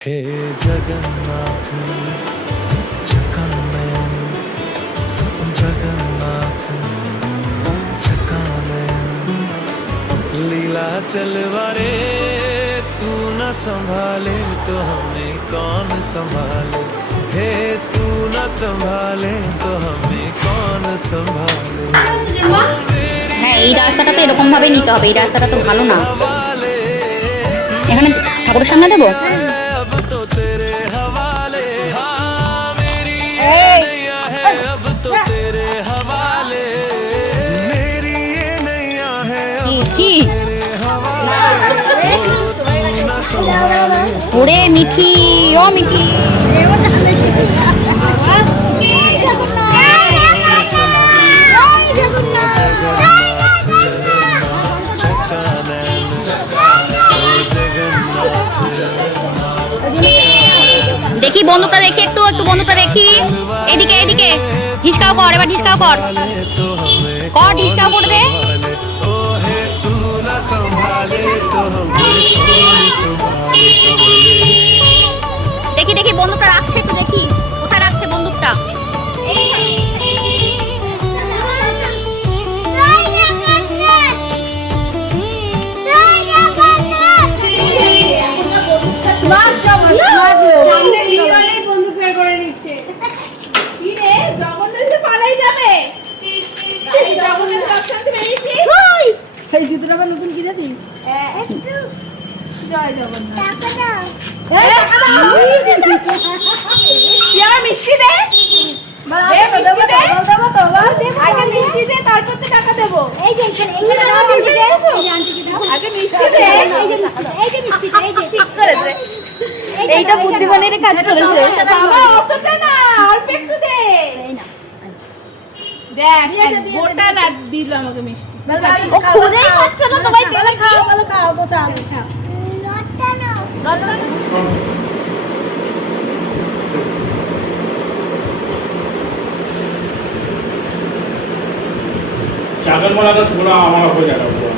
हे जगन्नाथ चकानयन जगन्नाथ चकानयन लीला चलवारे तू न संभाले तो हमें कौन संभाले। हे तू न संभाले तो हमें कौन संभाले। হ্যাঁ এই রাস্তাটা তো এরকম ভাবে নিতে হবে, এই রাস্তাটা তো ভালো না। এখানে ঠাকুরের সামনে দেবো। ওরে মিঠি, ও মিঠি দেখি বন্ধুটা দেখি, একটু একটু বন্ধুটা দেখি। এদিকে এদিকে ঢিসকাও কর, এবার ঢিসকাও কর, কর ঢিসকাও করে দে। দেখি দেখি বন্দুকটা রাখছে, একটু দেখি কোথায় রাখছে বন্দুকটা। নতুন কিনেছিস? জয় জগন্নাথ। মিষ্টি দে, আগে মিষ্টি দে, তারপর তো টাকা দেবো। আগে মিষ্টি দে, এইটা বুদ্ধিমানের কাজ করেছে। অতটা না, অল্প একটু দে। দেখ গোটা না দিল আমাকে মিষ্টি। ও খুদেই পাচ্ছে না, তোমায় দিলে খাও, ভালো খাও, বোঝা খাও। चादर वाला तो थोड़ा हमारा हो जाएगा वो।